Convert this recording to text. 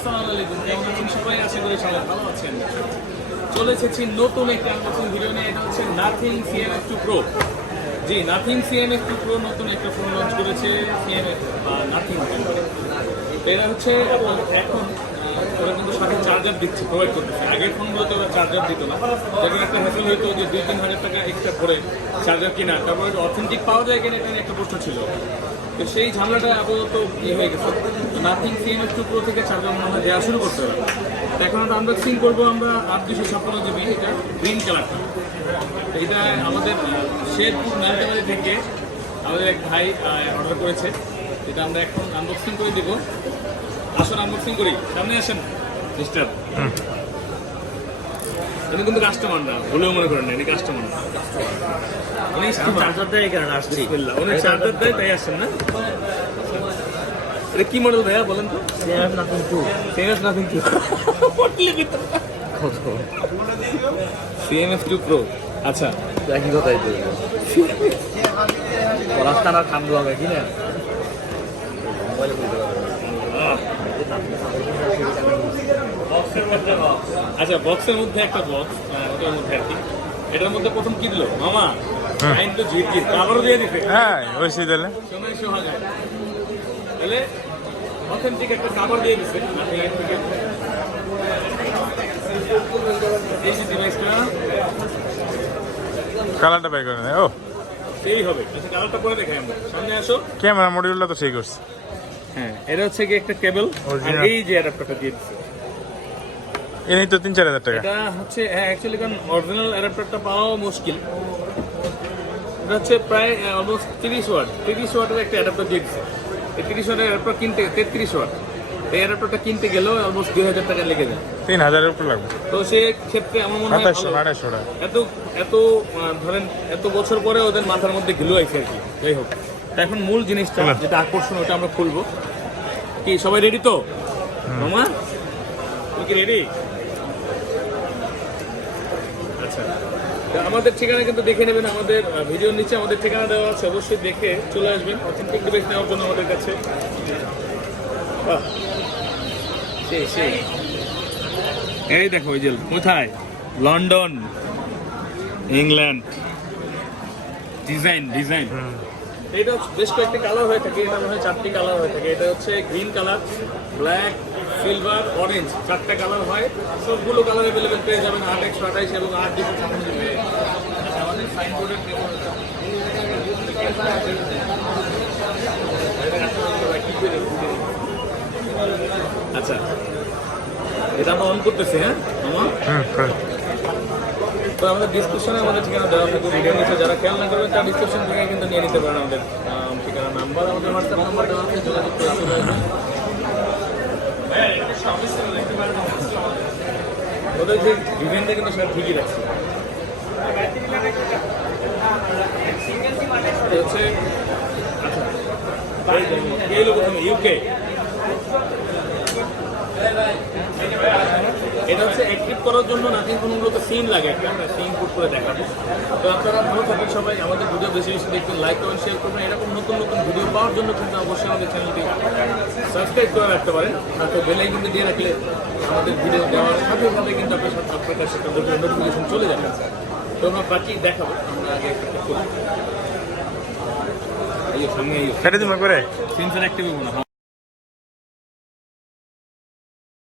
আসসালামু নতুন একটা হচ্ছে Nothing two pro G Nothing CMF two pro নতুন একটা ফোন লঞ্চ করেছে সিএমএফ নাথিং এটা হচ্ছে এখন ওরা কিন্তু সাথে চার্জার দিচ্ছে প্রোভাইড করতেছে। আগের ফোনগুলোতে ওরা চার্জার দিত না। যেটা একটা হ্যাসেল হইতো যে দুই তিন হাজার টাকা এক্সট্রা করে চার্জার কিনা, তারপরে অথেন্টিক পাওয়া যায় কিনা এখানে একটা প্রশ্ন ছিল। তো সেই ঝামেলাটা আপাতত ইয়ে হয়ে গেছে। নাথিং সিএমএফ টু প্রো থেকে চার্জার মনে হয় দেওয়া শুরু করতে হবে। এখন আমরা আনবক্সিং করব, আমরা আট দুশো ছাপ্পান্ন জিবি এটা গ্রিন কালারটা এটা আমাদের শেরপুর নালতাবাড়ি থেকে আমাদের এক ভাই অর্ডার করেছে। এটা আমরা এখন আনবক্সিং করে দিব। আসুন আনবক্সিং করি। সামনে আসেন। মিস্টার উনি কিন্তু কাস্টমার না ভুলেও মনে করেন না ইনি কাস্টমার না। উনি চার্জার দেয় এই আসছি। উনি চার্জার দেয় তাই আসেন না? এটা কি মডেল ভাইয়া বলেন তো? CMF Nothing two CMF Nothing two কত সিএমএফ টু প্রো আচ্ছা। একই কথাই তো আর খাম দেওয়া কি না? আচ্ছা বক্সের মধ্যে একটা বক্স ওটার মধ্যে আর কি। এটার মধ্যে প্রথম কি দিল? মামা লাইন তো জিত জিত আবারও দিয়ে দিতে হ্যাঁ ওই তাহলে সময় সোহা যায়। তাহলে অথেন্টিক একটা কাভার দিয়ে থেকে এই যে ডিভাইসটা কালারটা বের করে দেয় ও। সেই হবে। আচ্ছা কালারটা পরে দেখাই আমরা। সামনে আসো। ক্যামেরা মডিউলটা তো ঠিক করছে। হ্যাঁ এটা হচ্ছে কি একটা কেবল আর এই যে অ্যাডাপ্টারটা দিয়ে দিচ্ছে এনেই তো তিন চার হাজার টাকা। এটা হচ্ছে হ্যাঁ অ্যাকচুয়ালি কারণ অরিজিনাল অ্যাডাপ্টারটা পাওয়াও মুশকিল। এটা হচ্ছে প্রায় অলমোস্ট তিরিশ ওয়াট। তিরিশ ওয়াটের একটা অ্যাডাপ্টার দিয়ে দিচ্ছে এই তিরিশ ওয়াটের অ্যাডাপ্টার কিনতে তেত্রিশ ওয়াট। এই অ্যাডাপ্টারটা কিনতে গেলেও অলমোস্ট দুই হাজার টাকা লেগে যায়। তিন হাজারের উপর লাগবে। তো সে ক্ষেত্রে আমার মনে হয় আড়াইশো টাকা। এত এত ধরেন এত বছর পরে ওদের মাথার মধ্যে ঘিলু আইছে আর কি। যাই হোক। তা এখন মূল জিনিসটা। যেটা আকর্ষণ ওটা আমরা খুলবো। কি সবাই রেডি তো? মামা তুমি কি রেডি আচ্ছা। আমাদের ঠিকানা কিন্তু দেখে নেবেন আমাদের ভিডিওর নিচে আমাদের ঠিকানা দেওয়া আছে অবশ্যই দেখে চলে আসবেন। অথেন্টিক ডিভাইস নেওয়ার জন্য আমাদের কাছে। এই দেখো ওই যে কোথায়? London England. Design design. এটা হচ্ছে বেশ কয়েকটি কালার হয়ে থাকে এটা মনে হয় চারটি কালার হয়ে থাকে। এটা হচ্ছে green colour black silver orange চারটে কালার হয়। সবগুলো কালার অ্যাভেলেবেল পেয়ে যাবেন আট একশো আঠাইশ এবং আট দুশো জিবি আচ্ছা আচ্ছা এটা আমরা অন করতেছি হ্যাঁ? আমার হুম তো আমাদের ডিসক্রিপশনে আমাদের ঠিকানা দেওয়া থাকে ভিডিও নিচে যারা খেয়াল না করবেন তার ডিসক্রিপশন থেকে কিন্তু নিয়ে নিতে পারেন আমাদের আম, ঠিকানা নাম্বার আমাদের হোয়াটসঅ্যাপ নাম্বার দেওয়া আছে যোগাযোগ করে ওদের যে ডিজাইনটা কিন্তু সব ঠিকই রাখছে ইউকে এটা হচ্ছে অ্যাক্টিভ করার জন্য নাথিং ফোনগুলোতে সিম লাগে একটা আমরা সিম পুট করে দেখাবো। তো আপনারা ভালো থাকবেন সবাই আমাদের ভিডিও বেশি বেশি দেখবেন লাইক করবেন শেয়ার করবেন। এরকম নতুন নতুন ভিডিও পাওয়ার জন্য কিন্তু অবশ্যই আমাদের চ্যানেলটি সাবস্ক্রাইব করে রাখতে পারেন। সাথে বেলাই কিন্তু দিয়ে রাখলে আমাদের ভিডিও দেওয়ার সাথে সাথে কিন্তু আপনার সাথে আপনার কাছে নোটিফিকেশন চলে যাবে। তো আমরা বাকি দেখাবো আমরা আগে একটা করি। এই সামনে করে? সিমসার অ্যাক্টিভ হব না